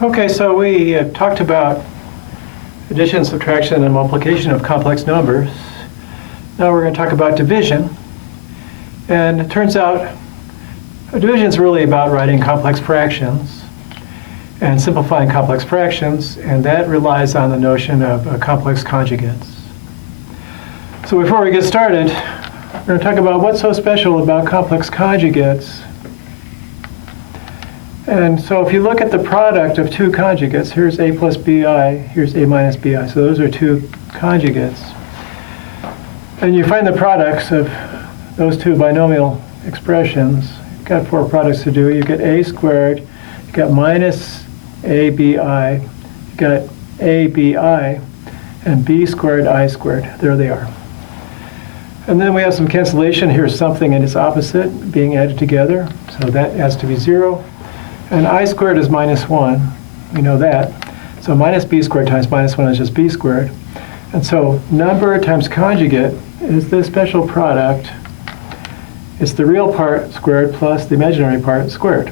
Okay, so we talked about addition, subtraction, and multiplication of complex numbers. Now we're going to talk about division. And it turns out division is really about writing complex fractions and simplifying complex fractions, and that relies on the notion of complex conjugates. So before we get started, we're going to talk about what's so special about complex conjugates. And so if you look at the product of two conjugates, here's a plus bi, here's a minus bi. So those are two conjugates. And you find the products of those two binomial expressions. You've got four products to do. You get a squared, you got minus abi, you got abi, and b squared, I squared. There they are. And then we have some cancellation. Here's something and its opposite being added together. So that has to be 0. And I squared is minus 1. We know that. So minus b squared times minus 1 is just b squared. And so number times conjugate is the special product. It's the real part squared plus the imaginary part squared.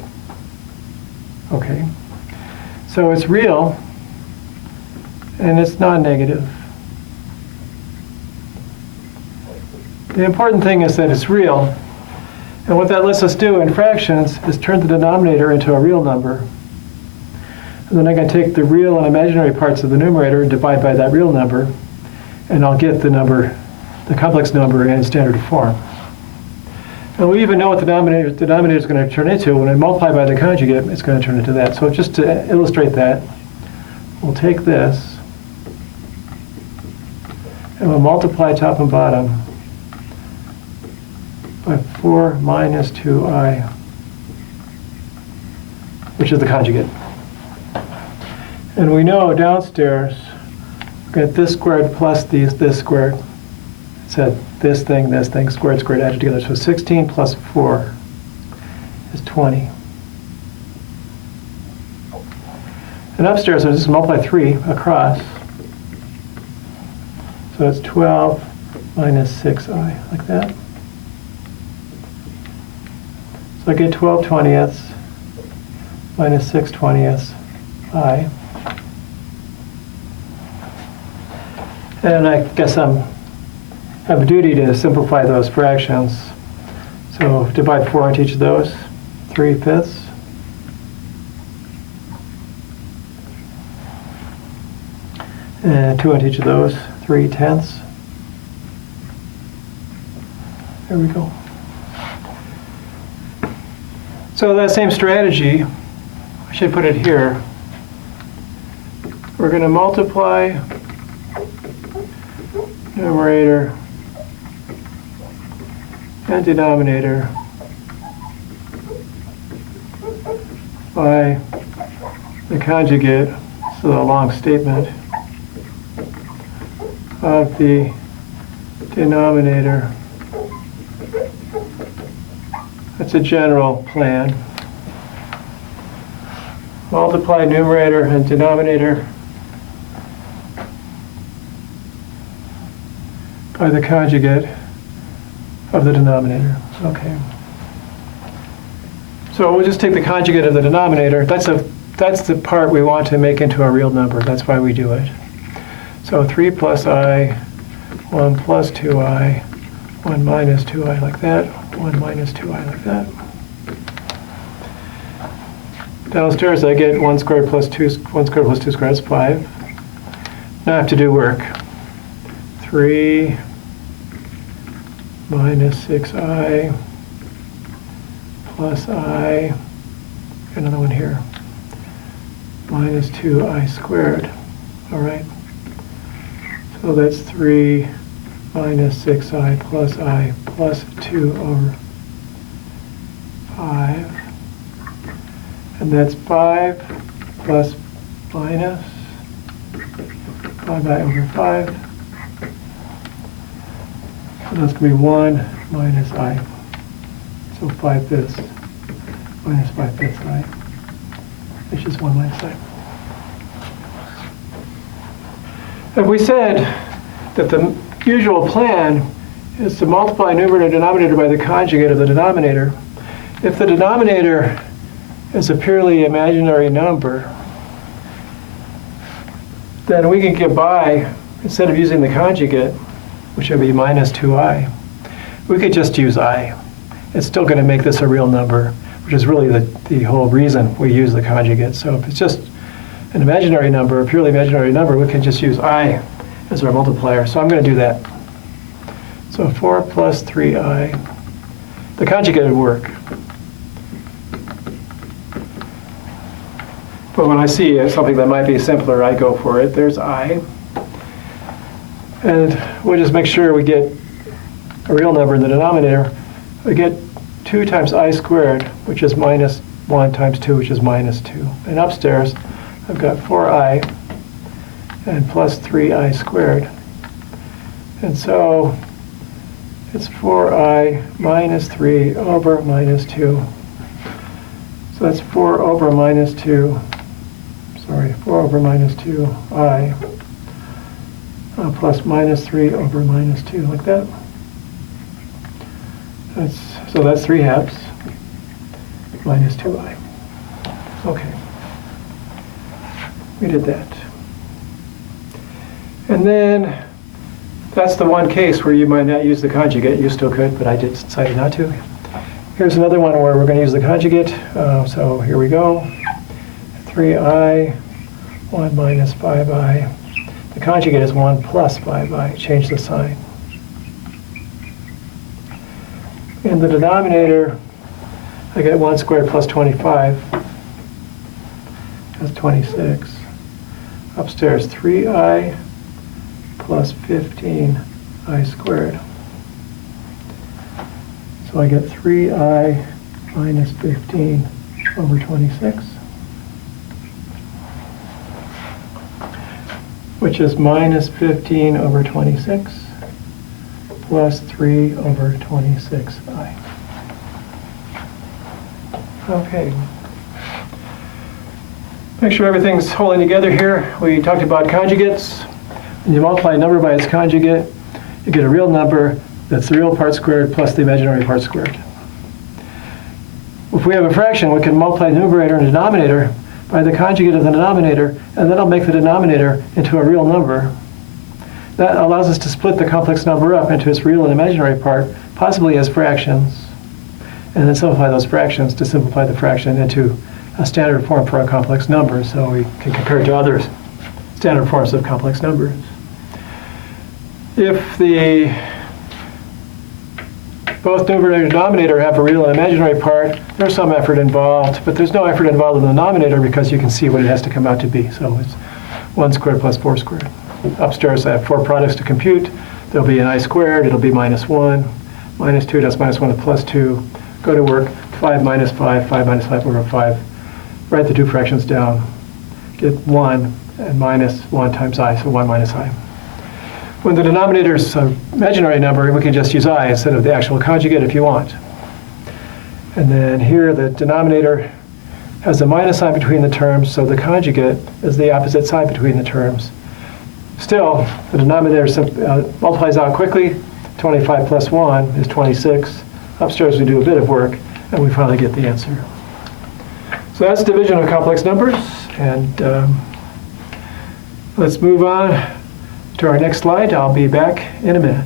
Okay. So it's real, and it's non-negative. The important thing is that it's real. And what that lets us do in fractions is turn the denominator into a real number. And then I can take the real and imaginary parts of the numerator and divide by that real number, and I'll get the number, the complex number in standard form. And we even know what the denominator is going to turn into. When I multiply by the conjugate, it's going to turn into that. So just to illustrate that, we'll take this, and we'll multiply top and bottom by 4 minus 2i, which is the conjugate. And we know downstairs, we get this squared plus this squared. It said this thing, squared, added together. So 16 plus 4 is 20. And upstairs, I just multiply 3 across. So it's 12 minus 6i, like that. So I get 12 20ths minus 6 20ths I. And I guess I have a duty to simplify those fractions. So divide 4 into each of those, 3/5. And 2 into each of those, 3/10. There we go. So that same strategy, I should put it here. We're going to multiply numerator and denominator by the conjugate, so a long statement, of the denominator. That's a general plan. Multiply numerator and denominator by the conjugate of the denominator. Okay. So we'll just take the conjugate of the denominator. That's the part we want to make into a real number. That's why we do it. So 3 plus I, 1 plus 2i, 1 minus 2i like that, 1 minus 2i like that. Downstairs I get 1 squared plus 2 squared is 5. Now I have to do work. 3 minus 6i plus I, another one here, minus 2i squared. All right. So that's 3 minus 6i plus I plus 2 over 5. And that's 5 plus minus 5i over 5. So that's going to be 1 minus I. So 5/5 minus 5/5 I. It's just 1 minus I. If we said that the usual plan is to multiply numerator and denominator by the conjugate of the denominator, if the denominator is a purely imaginary number, then we can get by, instead of using the conjugate, which would be minus 2i, we could just use I. It's still going to make this a real number, which is really the whole reason we use the conjugate. So if it's just an imaginary number, a purely imaginary number, we can just use I as our multiplier. So I'm going to do that. So 4 plus 3i. The conjugate would work. But when I see something that might be simpler, I go for it. There's I. And we'll just make sure we get a real number in the denominator. We get 2 times I squared, which is minus 1 times 2, which is minus 2. And upstairs, I've got 4i and plus 3i squared. And so it's 4i minus 3 over minus 2. So that's 4 over minus 2. Sorry, 4 over minus 2i plus minus 3 over minus 2, like that. So that's 3 halves minus 2i. Okay. We did that. And then that's the one case where you might not use the conjugate. You still could, but I decided not to. Here's another one where we're going to use the conjugate. So here we go. 3i, 1 minus 5i. The conjugate is 1 plus 5i. Change the sign. In the denominator, I get 1 squared plus 25. That's 26. Upstairs, 3i plus 15i squared. So I get 3i minus 15 over 26, which is minus 15 over 26 plus 3 over 26i. Okay. Make sure everything's holding together here. We talked about conjugates. When you multiply a number by its conjugate, you get a real number that's the real part squared plus the imaginary part squared. If we have a fraction, we can multiply the numerator and denominator by the conjugate of the denominator, and that'll make the denominator into a real number. That allows us to split the complex number up into its real and imaginary part, possibly as fractions, and then simplify those fractions to simplify the fraction into a standard form for a complex number, so we can compare it to other standard forms of complex numbers. If both numerator and denominator have a real and imaginary part, there's some effort involved, but there's no effort involved in the denominator because you can see what it has to come out to be. So it's 1 squared plus 4 squared. Upstairs I have 4 products to compute. There'll be an I squared, it'll be minus 1, minus 2, that's minus 1 to plus 2. Go to work, 5 minus 5, 5 minus 5 over 5. Write the two fractions down. Get 1 and minus 1 times I, so 1 minus I. When the denominator is an imaginary number, we can just use I instead of the actual conjugate if you want. And then here the denominator has a minus sign between the terms, so the conjugate is the opposite side between the terms. Still, the denominator multiplies out quickly. 25 plus 1 is 26. Upstairs we do a bit of work, and we finally get the answer. So that's division of complex numbers, and let's move on to our next slide. I'll be back in a minute.